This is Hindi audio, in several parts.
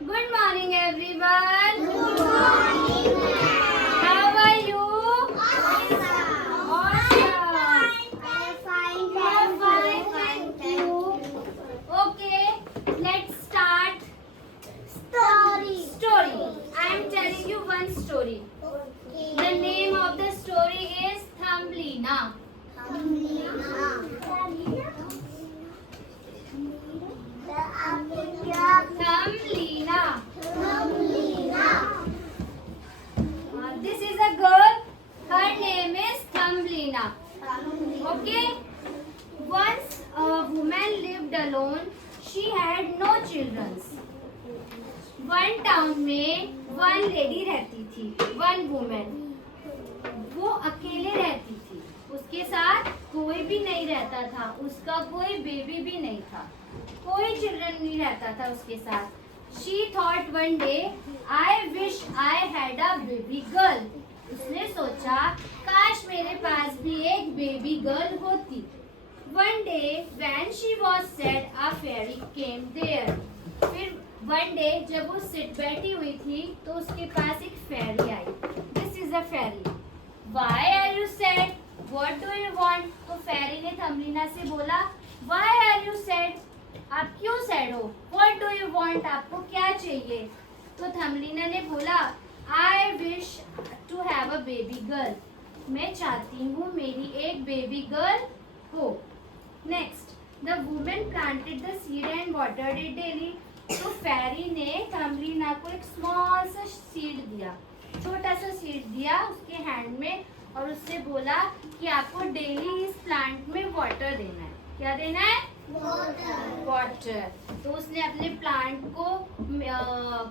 Good morning, everyone. Good morning, ma'am. How are you? Awesome. Awesome. I'm fine. You are fine, thank you. Okay, let's start story. I am telling you one story. Okay. The name of the story is Thumbelina. Thumbelina. This is a girl. Her name is Thumbelina. Okay. Once a woman lived alone. She had no children. One town में वन लेडी रहती थी, वन वुमेन. वो अकेले रहती थी, उसके साथ कोई भी नहीं रहता था, उसका कोई बेबी भी नहीं था, कोई चिल्ड्रन नहीं रहता था उसके साथ. She thought one day, I wish I had a baby girl. उसने सोचा काश मेरे पास भी एक बेबी गर्ल होती. One day when she was sad, a fairy came there. फिर वन डे जब वो सिट बैठी हुई थी तो उसके पास एक फेरी आई. This is a fairy. Why are you sad, what do you want. तो फेरी ने थम्बलिना से बोला वाई आर यू सैड, आप क्यों सैड हो. व्हाट डू यू वांट, आपको क्या चाहिए. तो थम्बलिना ने बोला I wish to have a baby girl, मैं चाहती हूँ मेरी एक बेबी गर्ल हो. Next, the women planted the seed and watered it daily. तो फेरी ने थम्बलिना को एक स्मॉल सा सीड दिया, छोटा सा सीड दिया उसके हैंड में, और उससे बोला कि आपको डेली इस प्लांट में वाटर देना है. क्या देना है. वाटर. तो उसने अपने प्लांट को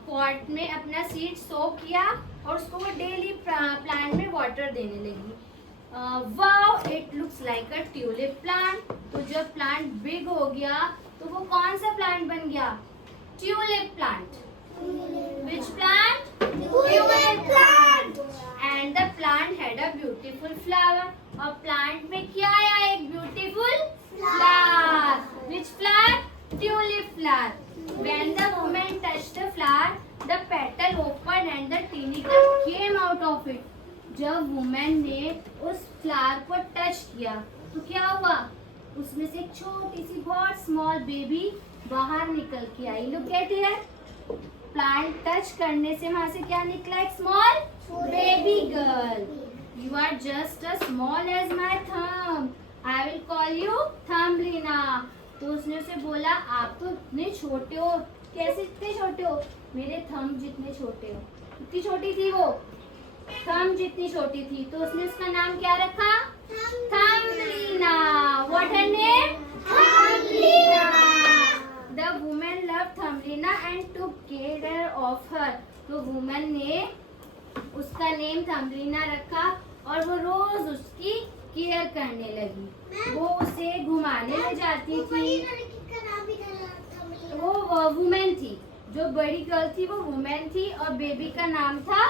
पॉट में अपना सीड सोक किया और उसको वो डेली प्लांट में वाटर देने लगी. Wow, it looks like a tulip plant. तो जब प्लांट बिग हो गया तो वो कौन सा प्लांट बन गया. Tulip plant. Which plant? Tulip plant. And the plant had a beautiful flower. और plant में क्या आया, एक beautiful flower. Which flower? Tulip flower. When the woman touched the flower, the petal opened and the teeny drop came out of it. जब woman ने उस flower को touch किया तो क्या हुआ, उसमें से एक छोटी सी बहुत स्मॉल बेबी बाहर निकल के आई. Look at here. Plant touch करने से वहां से क्या निकला, एक small baby girl. You are just a small as my thumb, I will call you Thumbelina. तो उसने उसे बोला आप तो इतने छोटे हो. कैसे इतने छोटे हो, मेरे थंब जितने छोटे हो. कितनी छोटी थी वो, थंब जितनी छोटी थी. तो उसने उसका नाम क्या रखा, Thumbelina. What her name, Thumbelina. The woman loved Thumbelina and took care of her. तो woman ने उसका नेम थम्बलिना रखा और वो रोज उसकी केयर करने लगी. वो उसे घुमाने ले जाती थी. वो वुमेन थी, जो बड़ी गर्ल थी वो वुमेन थी और बेबी का नाम था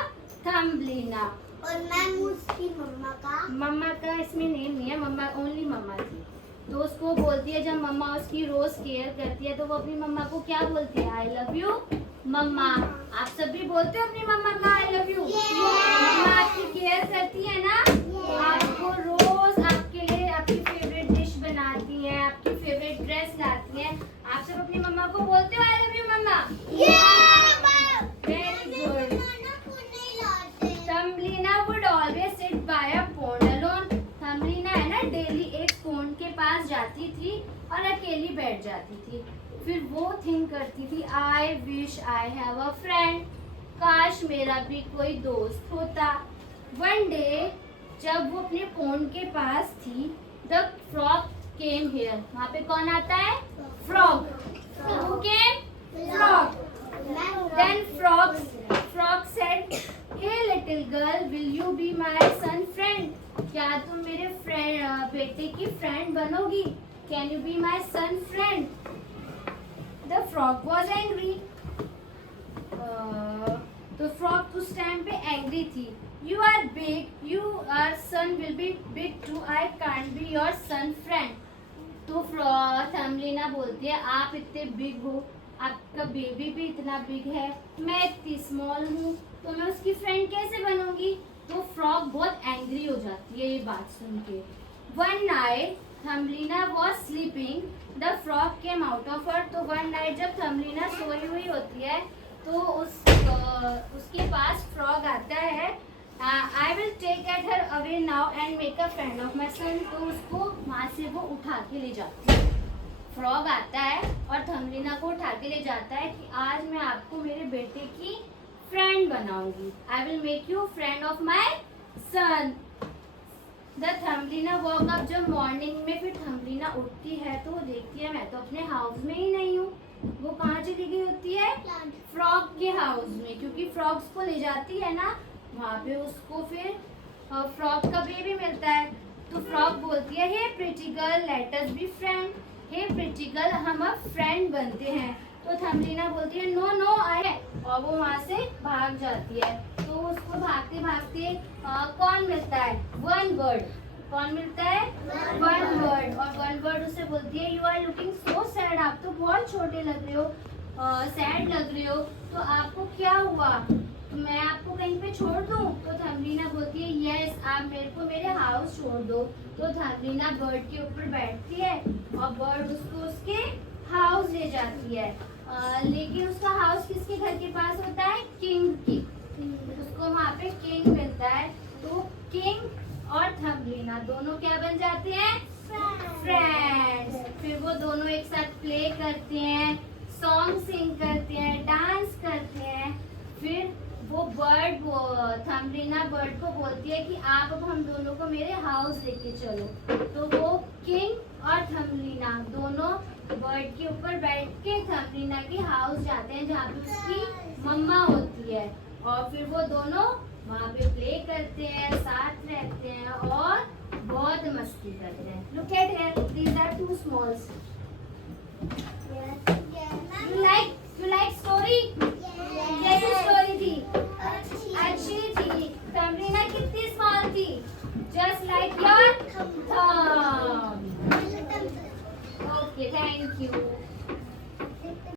थम्बलिना. और मैम उसकी मम्मा का इसमें नेम नहीं है, मम्मा ओनली मम्मा थी. तो उसको बोलती है, जब मम्मा उसकी रोज केयर करती है तो वो अपनी मम्मा को क्या बोलती है, आई लव यू मम्मा. आप सब भी बोलते हो अपनी मम्मा का आई लव यू. मम्मा आपकी केयर करती है ना. आपको रोज आपके लिए आपकी फेवरेट डिश बनाती है, आपकी फेवरेट ड्रेस लाती है. आप सब अपनी मम्मा को बोलते हो I love you mama. Very good. Thumbelina would always sit by a pond alone. Thumbelina है ना डेली एक पॉन्ड के पास जाती थी और अकेली बैठ जाती थी. फिर वो थिंक करती थी I wish I have a friend, काश मेरा भी कोई दोस्त होता. वन डे जब वो अपने पॉन्ड के पास थी, द फ्रॉग केम हियर. वहाँ पे कौन आता है, frog. Who came? Frog. Then frog said, "Hey little girl, will you be my son friend? क्या तुम मेरे बेटे की friend बनोगी? Can you be my son friend?" The frog was angry. तो फ्रॉग उस टाइम पे एंग्री थी. You are big, your son will be big too. I can't be your son friend. तो थम्बलिना बोलती है आप इतने बिग हो, आपका बेबी भी इतना बिग है, मैं इतनी स्मॉल हूँ, तो मैं उसकी फ्रेंड कैसे बनूंगी? तो फ्रॉग बहुत एंग्री हो जाती है ये बात सुन के। One night Thumbelina was sleeping, the frog came out of her. तो वन नाइट जब थम्बलिना सोई हुई होती है तो उसके पास फ्रॉग आता है। I will take at her away now and make a friend of my son. तो उसको वहाँ से वो उठा के ले जाती है। फ्रॉग आता है और थम्बलिना को उठा के ले जाता है कि आज मैं आपको मेरे बेटे की फ्रेंड बनाऊंगी। I will make you friend of my son. The Thumbelina woke up. जब मॉर्निंग में फिर थम्बलिना उठती है तो वो देखती है मैं तो अपने हाउस में ही नहीं हूँ। वो कहाँ चली गई होती है? फ्रॉग के हाउस में, क्योंकि फ्रॉग्स को ले जाती है ना वहाँ पे उसको फिर फ्रॉग का बेबी मिलता है। तो फ्रॉग बोलती है hey pretty girl let us be friend. Hey pretty girl हम अब फ्रेंड बनते हैं। तो थम्बलिना बोलती है नो नो आई, और वो वहाँ से भाग जाती है। तो उसको भागते भागते कौन मिलता है? One bird. कौन मिलता है? One bird. और वन बर्ड उसे बोलती है you are looking so sad, आप तो बहुत छोटे लग रहे हो, सैड लग रहे हो, तो आपको क्या हुआ? तो मैं आपको कहीं पे छोड़ दूं? तो थम्बलिना बोलती है यस, आप मेरे को मेरे हाउस छोड़ दो। तो थम्बलिना बर्ड के ऊपर बैठती है और बर्ड उसको उसके हाउस ले जाती है। लेकिन उसका हाउस किसके घर के पास होता है? किंग की। उसको वहाँ पे किंग मिलता है। तो किंग और थम्बलिना दोनों क्या बन जाते हैं? फ्रेंड्स। फिर वो दोनों एक साथ प्ले करते हैं, सॉन्ग सिंग करते हैं, डांस करते हैं। फिर वो बर्ड थम्बलिना बर्ड को बोलती है कि आप अब हम दोनों को मेरे हाउस लेके चलो। तो वो किंग और थम्बलिना दोनों बर्ड के ऊपर बैठ के थम्बलिना के हाउस जाते हैं जहाँ पे उसकी मम्मा होती है। और फिर वो दोनों वहाँ पे प्ले करते हैं, साथ रहते हैं और बहुत मस्ती करते हैं। Look at here, these are two smalls. You like story? कैसी स्टोरी थी? अच्छी थी। थम्बलिना कितनी स्मॉल थी? Just like your thumb. Okay, thank you.